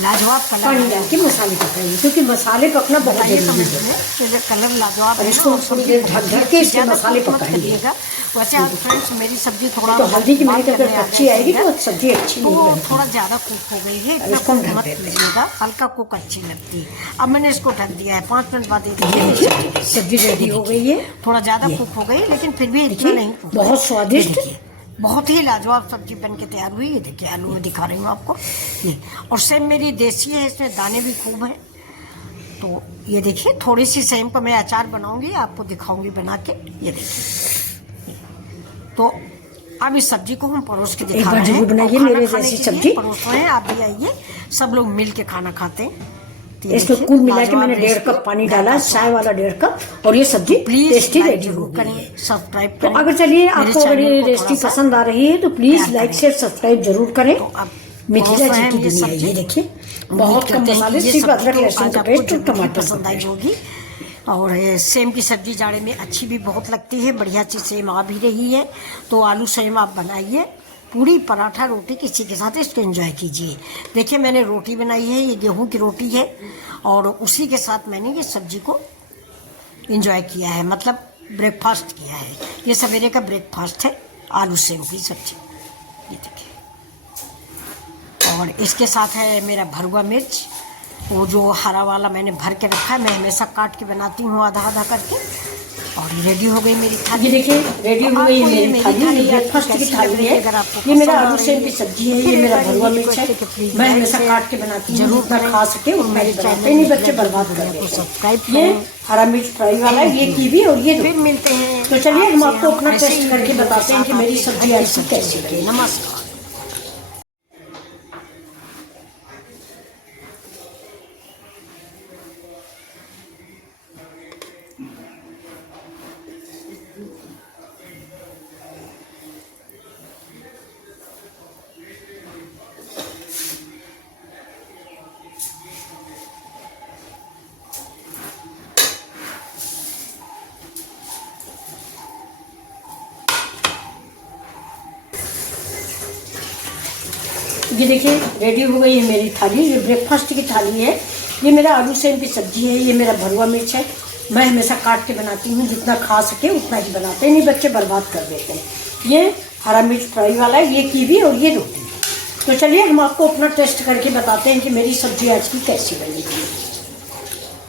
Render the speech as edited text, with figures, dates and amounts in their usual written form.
लाजवाब कलर पानी डाल के मसाले पकाइए, क्योंकि मसाले पकना बहुत जरूरी है। कलर लाजवाब और इसको थोड़ी देर ढक के इसके मसाले पकाइएगा। वैसे आप फ्रेंड्स मेरी सब्जी थोड़ा तो हल्दी की मेहनत अगर कच्ची आएगी तो सब्जी अच्छी नहीं तो बनती। थोड़ा ज़्यादा कुक हो गई है, इतना इसको कुक ढक मत देते हैं। कीजिएगा, हल्का कुक अच्छी लगती है। अब मैंने इसको ढक दिया है, 5 मिनट बाद ये देखिए सब्जी रेडी हो गई है। थोड़ा ज़्यादा कुक हो गई, लेकिन फिर भी इतना नहीं कुक। बहुत स्वादिष्ट, बहुत ही लाजवाब सब्जी बन के तैयार हुई है। देखिए आलू में दिखा रही हूँ आपको ये, और सेम मेरी देसी है, इसमें दाने भी खूब हैं। तो ये देखिए थोड़ी सी सेम पर मैं अचार बनाऊंगी, आपको दिखाऊंगी बना के। ये देखिए, तो अब इस सब्जी को हम परोस के दिखा रहे हैं। बनाइए मेरे जैसी सब्जी, परोस रहे हैं, आप भी आइए, सब लोग मिल के खाना खाते हैं। इसमें कुल मिला के मैंने 1.5 कप पानी डाला, चाय वाला 1.5 कप, और ये सब्जी टेस्टी रेडी हो गई है। सब्सक्राइब तो करें। अगर चलिए आपको अगर ये रेसिपी पसंद आ रही है तो प्लीज लाइक शेयर सब्सक्राइब जरूर करें। मिथिला जी की दुनिया, ये देखिए बहुत कम मसाले, सिर्फ अदरक लहसुन का पेस्ट और टमाटर पसंद आई होगी। और सेम की सब्जी जाड़े में अच्छी भी बहुत लगती है, बढ़िया सी सेम आ भी रही है। तो आलू सेम आप बनाइए, पूरी पराठा रोटी किसी के साथ इसको एंजॉय कीजिए। देखिए मैंने रोटी बनाई है, ये गेहूं की रोटी है, और उसी के साथ मैंने ये सब्जी को एंजॉय किया है, मतलब ब्रेकफास्ट किया है। ये सवेरे का ब्रेकफास्ट है, आलू सेव की सब्जी। ये देखिए, और इसके साथ है मेरा भरुआ मिर्च, वो जो हरा वाला मैंने भर के रखा है, मैं हमेशा काट के बनाती हूँ आधा आधा करके। और ये रेडी हो गई मेरी थाली। ये देखिए रेडी हो गई है मेरी थाली, ये ब्रेकफास्ट की थाली है। ये मेरा आलू सेव की सब्जी है, ये मेरा भरुआ मिर्च है, मैं हमेशा काट के बनाती हूँ, जितना खा सके उतना ही बनाते, नहीं बच्चे बर्बाद कर देते हैं। ये हरा मिर्च फ्राई वाला है, ये कीवी, और ये फिर मिलते हैं। तो चलिए हम आपको अपना टेस्ट करके बताते हैं कि मेरी सब्जी ऐसी कैसी लगी। नमस्कार। ये देखिए रेडी हो गई है मेरी थाली, ये ब्रेकफास्ट की थाली है। ये मेरा आलू सेम की सब्जी है, ये मेरा भरुआ मिर्च है, मैं हमेशा काट के बनाती हूँ, जितना खा सके उतना ही बनाते हैं, नहीं बच्चे बर्बाद कर देते हैं। ये हरा मिर्च फ्राई वाला है, ये कीवी, और ये रोटी। तो चलिए हम आपको अपना टेस्ट करके बताते हैं कि मेरी सब्जी आज की कैसी बनी।